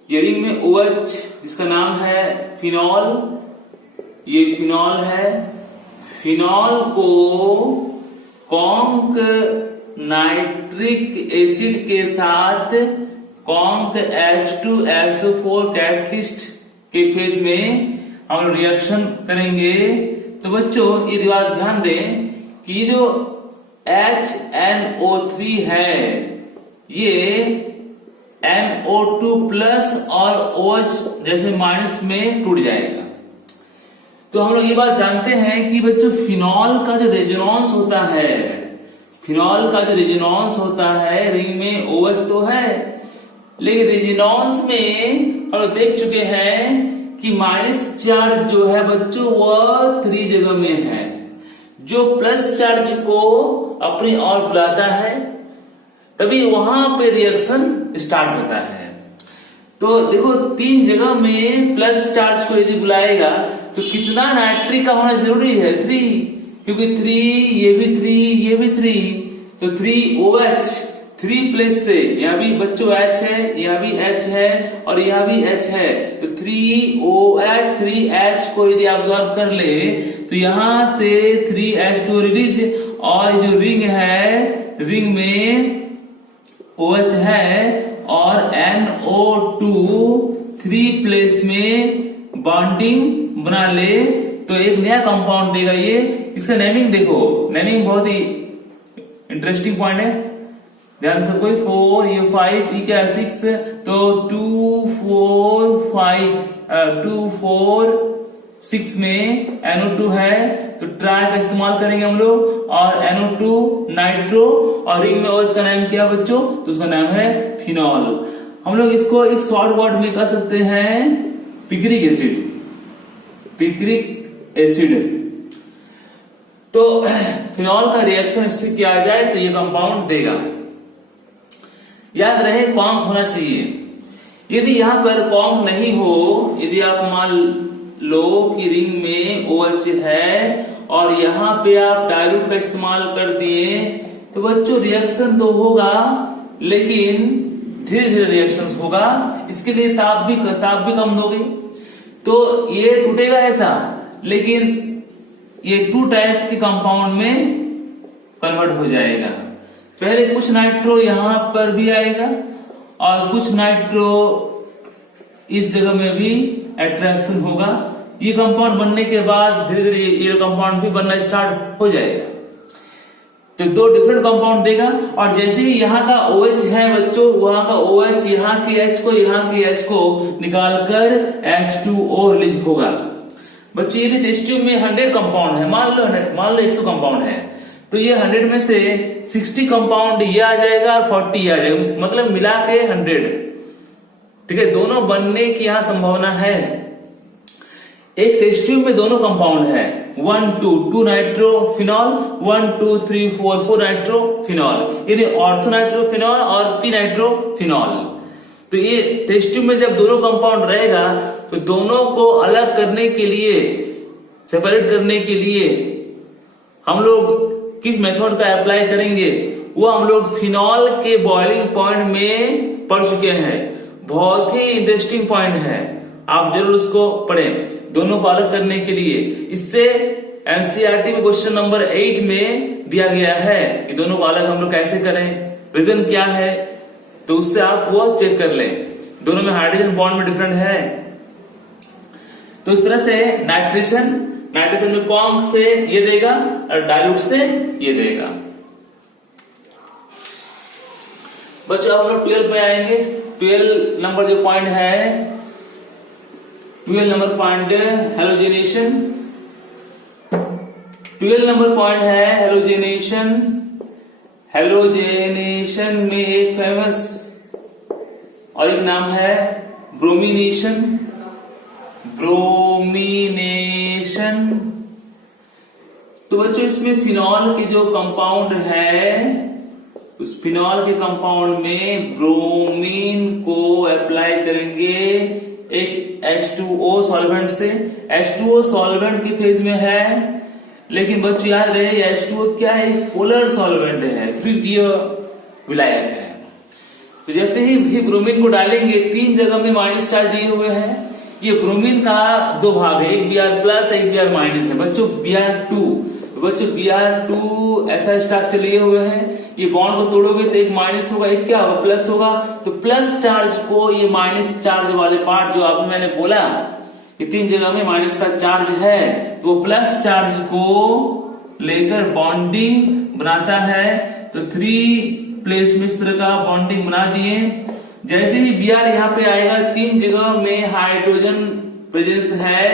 ये रिंग में OH जिसका नाम है फिनॉल, ये फिनॉल है, फिनॉल को कॉन्क नाइट्रिक एसिड के साथ कॉन्क H2SO4 कैटलिस्ट के फेज में हम रिएक्शन करेंगे। तो बच्चों ये बात ध्यान दें कि जो HNO3 है ये NO2 प्लस और OH जैसे माइनस में टूट जाएगा। तो हम लोग ये बात जानते हैं कि बच्चों फिनॉल का जो रेजोनेंस होता है, फिनॉल का जो रेजोनेंस होता है, रिंग में OH तो है लेकिन रेजोनेंस में हम लोग देख चुके हैं कि माइनस चार्ज जो है बच्चों वह 3 जगह में है, जो प्लस चार्ज को अपनी ओर बुलाता है तभी वहां पे रिएक्शन स्टार्ट होता है। तो देखो 3 जगह में प्लस चार्ज को यदि बुलाएगा तो कितना नाइट्रिक का होना जरूरी है, 3, क्योंकि 3 ये भी 3 ये भी 3, तो 3OH 3 प्लस से यहाँ भी बच्चों H है, यहाँ भी H है और यहाँ भी H है, तो 3OH 3H को यदि ऑब्जर्व कर ले तो यहाँ से 3H2 रिलीज, और जो रिंग है रिंग में OH है और NO2 3 प्लेस में बॉन्डिंग बना ले तो एक नया कंपाउंड देगा। ये इसका नेमिंग देखो, नेमिंग बहुत ही इंटरेस्टिंग पॉइंट है, ध्यान से कोई 4 ये 5 ये क्या 6, तो 2 4 6 में NO2 है तो ट्राई का इस्तेमाल करेंगे हम लोग, और NO2 नाइट्रो, और रिंग में OH का नाम क्या बच्चों, तो उसका नाम है फिनॉल। हम लोग इसको एक शॉर्ट वर्ड में कह सकते हैं पिक्रिक एसिड, पिक्रिक एसिड। तो फिनॉल का रिएक्शन इससे किया जाए तो ये कंपाउंड देगा। याद रहे कॉन्क होना चाहिए। यदि यहाँ पर कॉन्क नहीं हो, यदि आप मान लो कि रिंग में OH है और यहाँ पे आप डायल्यूट का इस्तेमाल कर दिए तो बच्चों रिएक्शन तो होगा लेकिन धीरे धीरे रिएक्शन होगा, इसके लिए ताप भी कम दोगे। तो ये टूटेगा ऐसा, लेकिन ये 2 टाइप के कंपाउंड में कन्वर्ट हो जाएगा। पहले कुछ नाइट्रो यहां पर भी आएगा और कुछ नाइट्रो इस जगह में भी अट्रैक्शन होगा। ये कंपाउंड बनने के बाद धीरे धीरे ये कंपाउंड भी बनना स्टार्ट हो जाएगा। तो 2 डिफरेंट कंपाउंड देगा। और जैसे ही यहाँ का OH है बच्चों, वहां का OH यहाँ के H को निकालकर H2O रिलीज होगा। बच्चों ये टेस्ट ट्यूब में 100 कंपाउंड है, मान लो 100 कंपाउंड है, तो ये 100 में से 60 कंपाउंड ये आ जाएगा और 40 ये आ जाएगा, मतलब मिला के 100। ठीक है, दोनों बनने की यहाँ संभावना है। एक टेस्ट ट्यूब में दोनों कंपाउंड है, 1 2 नाइट्रोफिनॉल, 1 2 3 4 नाइट्रोफिनॉल, यानी ऑर्थो नाइट्रोफिनॉल और पी नाइट्रोफिनॉल। तो ये टेस्ट ट्यूब में जब दोनों कंपाउंड रहेगा तो दोनों को अलग करने के लिए, सेपरेट करने के लिए हम लोग किस मेथड का अप्लाई करेंगे, वो हम लोग फिनॉल के बॉइलिंग पॉइंट में पढ़ चुके हैं। बहुत ही इंटरेस्टिंग पॉइंट है, आप जरूर उसको पढ़ें। दोनों को अलग करने के लिए इससे एनसीईआरटी में क्वेश्चन नंबर 8 में दिया गया है कि दोनों को अलग हम लोग कैसे करें, रीजन क्या है, तो उससे आप वो चेक कर लें। दोनों में हाइड्रोजन बॉन्ड में डिफरेंट है। तो इस तरह से नाइट्रेशन में कॉन्क से ये देगा और डाइल्यूट से ये देगा। बच्चों अब हम लोग 12 पे आएंगे। 12 नंबर जो पॉइंट है, 12 number point halogenation. 12 number point है हेलोजिनेशन। हेलोजिनेशन में एक फेमस और एक नाम है ब्रोमिनेशन। तो बच्चों इसमें फिनॉल के जो कंपाउंड है, उस फिनॉल के कंपाउंड में ब्रोमीन को अप्लाई करेंगे एक H2O सॉल्वेंट से। H2O सॉल्वेंट की फेज में है, लेकिन बच्चों याद रहे H2O क्या है, पोलर सॉल्वेंट है, द्वितीय विलायक है। तो जैसे ही ब्रोमीन को डालेंगे, 3 जगह में माइनस चार्ज दिए हुए हैं। ये ब्रोमीन का 2 भाग है, एक Br प्लस एक Br माइनस है बच्चों, Br2। बच्चों Br2 ऐसा स्ट्रक्चर लिए हुए हैं, ये बॉन्ड को तोड़ोगे तो एक माइनस होगा, एक क्या होगा, प्लस होगा। तो प्लस चार्ज को ये माइनस चार्ज वाले पार्ट जो आपको मैंने बोला, ये 3 जगह में माइनस का चार्ज है, तो प्लस चार्ज को लेकर बॉन्डिंग बनाता है। तो 3 प्लेस में इस तरह का बॉन्डिंग बना दिए। जैसे ही Br यहाँ पे आएगा, 3 जगह में हाइड्रोजन प्रेजेंस है।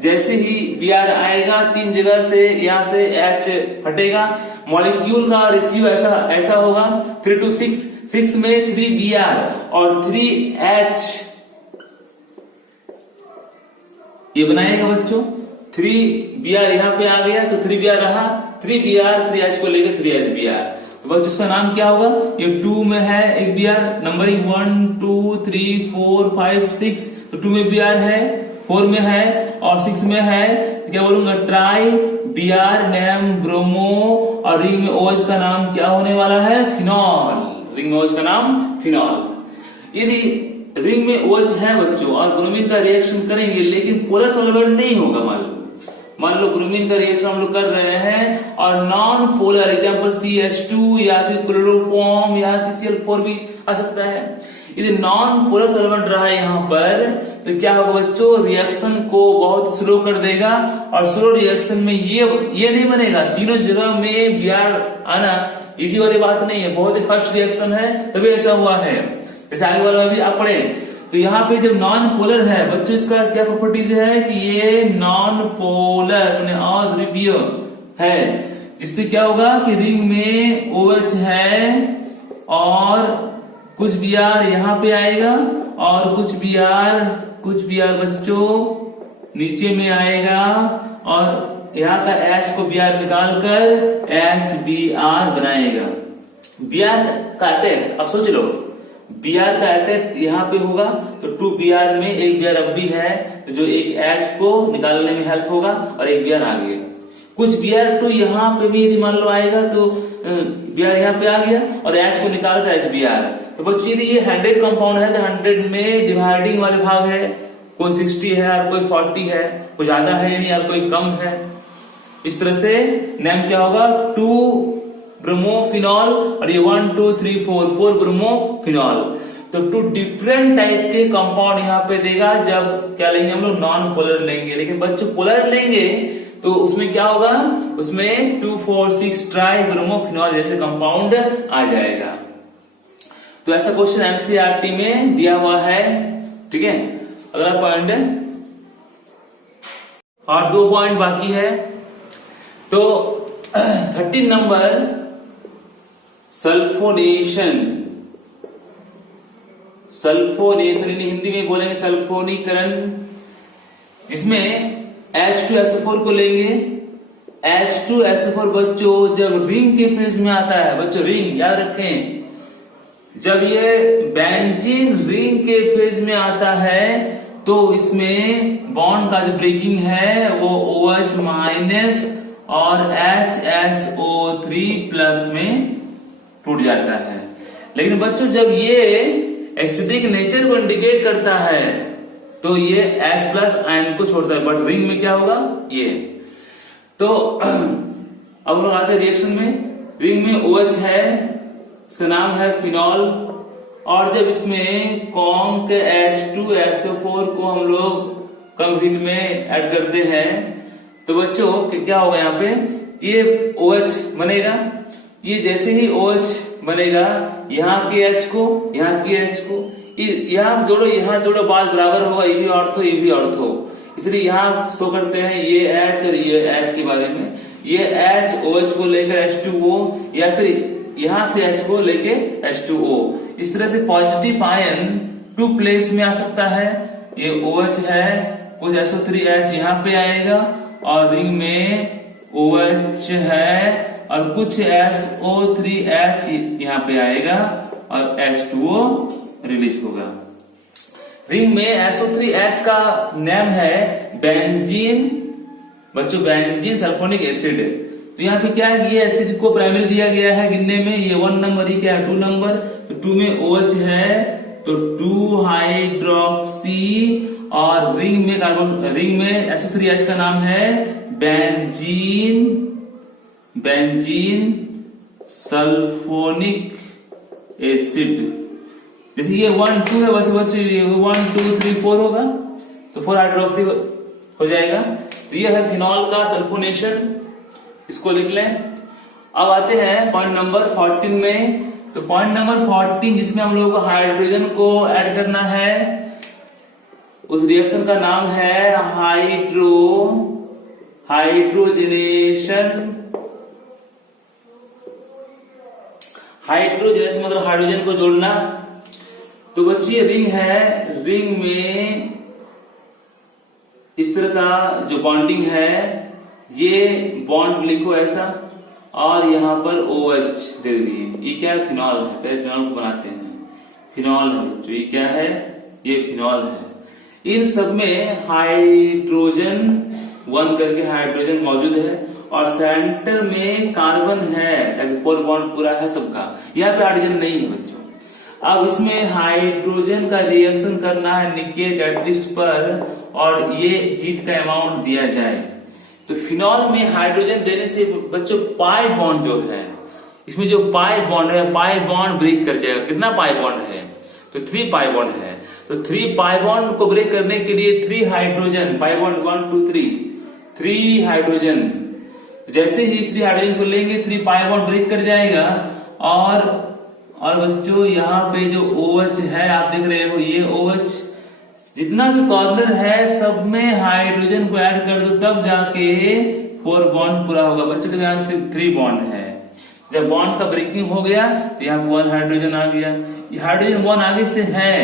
जैसे ही Br आएगा, 3 जगह से यहाँ से H हटेगा। मॉलिक्यूल का रेशियो ऐसा होगा 3 to 6। 6 में 3 Br और 3 H ये बनाएगा बच्चों। 3 Br यहाँ पे आ गया तो 3 Br रहा, 3 Br 3 H को लेकर 3 H Br। तो बच्चों इसका नाम क्या होगा, ये 2 में है एक Br, नंबरिंग 1 2 3 4 5 6, तो 2 में Br है, 4 में है और 6 में है। तो क्या बोलूंगा, ट्राई Br नेम ब्रोमो, और रिंग में OH का नाम क्या होने वाला है, फिनॉल। रिंग में OH का नाम फिनॉल। यदि रिंग में OH है बच्चों और ब्रोमीन का रिएक्शन करेंगे, लेकिन पोलर सॉल्वेंट नहीं होगा, मान लो ब्रोमीन का रिएक्शन हम लोग कर रहे हैं और नॉन पोलर, एग्जाम्पल CH2 या फिर क्लोरोफॉर्म या CCl4 भी आ सकता है। यदि नॉन पोलर सॉल्वेंट रहा यहाँ पर तो क्या होगा बच्चों, रिएक्शन को बहुत स्लो कर देगा और स्लो रिएक्शन में ये नहीं बनेगा। तीनों जगह में Br आना इजी वाली बात नहीं है, बहुत ही फास्ट रिएक्शन है, तभी ऐसा हुआ है। जैसे आगे वाला भी आप पढ़े, तो यहाँ पे जब नॉन पोलर है बच्चों, इसका क्या प्रॉपर्टीज है कि ये नॉन पोलर अद्वितीय है, जिससे क्या होगा कि रिंग में OH है और कुछ Br यहाँ पे आएगा और कुछ Br बच्चों नीचे में आएगा और यहाँ का H को Br निकाल कर HBr बनाएगा। Br का अटैक आप सोच लो, Br का अटैक यहाँ पे होगा तो 2 Br में एक Br अब भी है, जो एक H को निकालने में हेल्प होगा और एक Br आ गया। कुछ Br2 यहाँ पे भी यदि मान लो आएगा तो Br यहाँ पे आ गया और H को निकाल कर HBr। तो बच्चों यदि ये 100 कंपाउंड है तो 100 में डिवाइडिंग वाले भाग है कोई 60 है और कोई 40 है, कोई ज्यादा है यानी और कोई कम है। इस तरह से नेम क्या होगा 2 ब्रोमोफिनॉल और ये 1 2 3 4 ब्रोमोफिनॉल। तो 2 डिफरेंट टाइप के कंपाउंड यहाँ पे देगा। जब क्या लेंगे हम लोग नॉन पोलर लेंगे, लेकिन बच्चों पोलर लेंगे तो उसमें क्या होगा, उसमें 2 4 6 ट्राई ब्रोमोफिनॉल जैसे कंपाउंड आ जाएगा। तो ऐसा क्वेश्चन एनसीईआरटी में दिया हुआ है। ठीक है, अगला पॉइंट है और 2 पॉइंट बाकी है। तो 13 नंबर सल्फोनेशन। सल्फोनेशन हिंदी में बोलेंगे सल्फोनीकरण, जिसमें H2SO4 को लेंगे। H2SO4 बच्चों जब रिंग के फेज में आता है, बच्चों रिंग याद रखें, जब ये बेंजीन रिंग के फेज में आता है तो इसमें बॉन्ड का जो ब्रेकिंग है वो OH माइनस और HSO3 प्लस में टूट जाता है। लेकिन बच्चों जब ये एसिडिक नेचर को इंडिकेट करता है तो ये H प्लस आयन को छोड़ता है, बट रिंग में क्या होगा ये। तो अब लोग आते हैं रिएक्शन में। रिंग में OH है, इसका नाम है फिनॉल, और जब इसमें कॉन्क H2SO4 को हम लोग कम हीट में ऐड करते हैं तो बच्चों क्या होगा, यहाँ पे ये OH बनेगा। ये जैसे ही OH बनेगा, यहाँ के H को यहाँ के H को यहाँ जोड़ो बात बराबर होगा, ये भी ऑर्थो ये भी ऑर्थो, इसलिए यहाँ शो करते हैं ये H और ये H के बारे में। ये H OH को लेकर H2O या फिर यहां से H को लेके H2O। इस तरह से पॉजिटिव आयन 2 प्लेस में आ सकता है। ये OH है, कुछ SO3H यहाँ पे आएगा और रिंग में OH है और कुछ SO3H यहाँ पे आएगा और H2O रिलीज होगा। रिंग में SO3H का नेम है बेंजीन, बच्चों बेंजीन सल्फोनिक एसिड। तो यहाँ पे क्या है, ये एसिड को प्राइमरी दिया गया है गिनने में, ये 1 नंबर, ये क्या है 2 नंबर। तो 2 में OH है तो 2 हाइड्रोक्सी और रिंग में SO3H का नाम है बेंजीन सल्फोनिक एसिड। जैसे ये 1 2 है वैसे बच्चों ये 1 2 3 4 होगा तो 4 हाइड्रोक्सी हो जाएगा। तो ये है फिनॉल का सल्फोनेशन, इसको लिख लें। अब आते हैं पॉइंट नंबर 14 में। तो पॉइंट नंबर 14 जिसमें हम लोगों को हाइड्रोजन को ऐड करना है, उस रिएक्शन का नाम है हाइड्रोजनेशन। हाइड्रोजनेशन मतलब हाइड्रोजन को जोड़ना। तो बच्चों ये रिंग है, रिंग में इस तरह का जो बॉन्डिंग है, ये बॉन्ड लिखो ऐसा और यहाँ पर OH दे दिए। ये क्या है, फिनॉल है। पहले फिनॉल को बनाते हैं, फिनॉल है बच्चों, ये क्या है, ये फिनॉल है। इन सब में हाइड्रोजन 1 करके हाइड्रोजन मौजूद है और सेंटर में कार्बन है ताकि 4 बॉन्ड पूरा है सबका। यहाँ पे हाइड्रोजन नहीं है बच्चों। अब इसमें हाइड्रोजन का रिएक्शन करना है निकेल कैटलिस्ट पर और ये हीट का अमाउंट दिया जाए। तो फिनॉल में हाइड्रोजन देने से बच्चों पाई बॉन्ड जो है, इसमें जो पाई बॉन्ड है, पाई बॉन्ड ब्रेक कर जाएगा। कितना पाई बॉन्ड है, तो 3 पाई बॉन्ड है। तो 3 पाई बॉन्ड को ब्रेक करने के लिए 3 हाइड्रोजन, पाई बॉन्ड 1 2 3 हाइड्रोजन। जैसे ही 3 हाइड्रोजन को लेंगे 3 पाई बॉन्ड ब्रेक कर जाएगा और बच्चों यहाँ पे जो OH है आप देख रहे हो, ये OH जितना भी कॉर्नर है सब में हाइड्रोजन को ऐड कर दो तब जाके 4 बॉन्ड पूरा होगा। बच्चों तो यहाँ 3 बॉन्ड है। जब बॉन्ड का ब्रेकिंग हो गया तो यहाँ पे 1 हाइड्रोजन आ गया। ये हाइड्रोजन 1 आगे से है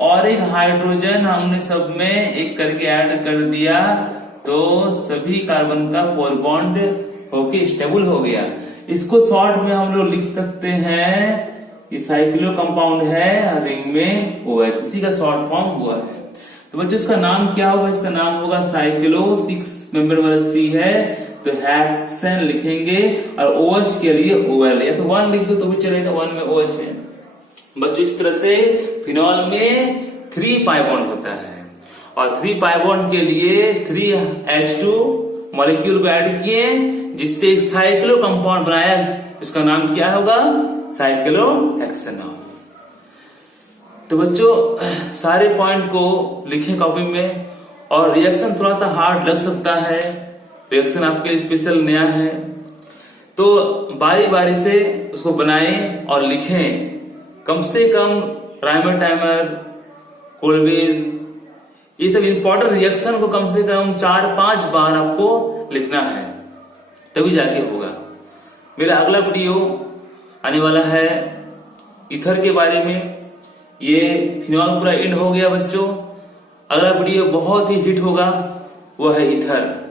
और एक हाइड्रोजन हमने सब में एक करके ऐड कर दिया तो सभी कार्बन का 4 बॉन्ड होके स्टेबल हो गया। इसको शॉर्ट में हम लोग लिख सकते हैं, ये साइक्लो कंपाउंड है, रिंग में OH, इसी का शॉर्ट फॉर्म हुआ है। तो बच्चों इसका नाम क्या होगा, इसका नाम होगा साइक्लो। 6 मेंबर वाला C है तो हेक्सेन लिखेंगे और OH के लिए OL या तो 1 लिख दो तो भी चलेगा, 1 में OH है। बच्चों इस तरह से फिनॉल में 3 पाई बॉन्ड होता है और 3 पाई बॉन्ड के लिए 3H2 मॉलिक्यूल को ऐड किए, जिससे एक साइक्लो कंपाउंड बनाया, इसका नाम क्या होगा? साइक्लोहेक्सेनॉल। तो बच्चों सारे पॉइंट को लिखें कॉपी में। और रिएक्शन थोड़ा सा हार्ड लग सकता है, रिएक्शन आपके लिए स्पेशल नया है, तो बारी बारी से उसको बनाएं और लिखें। कम से कम प्राइमर टाइमर, कोलवेज, ये सब इंपॉर्टेंट रिएक्शन को कम से कम 4-5 बार आपको लिखना है, तभी जाके होगा। मेरा अगला वीडियो आने वाला है ईथर के बारे में। ये फिनॉल पूरा एंड हो गया बच्चों। अगला वीडियो बहुत ही हिट होगा, वो है ईथर।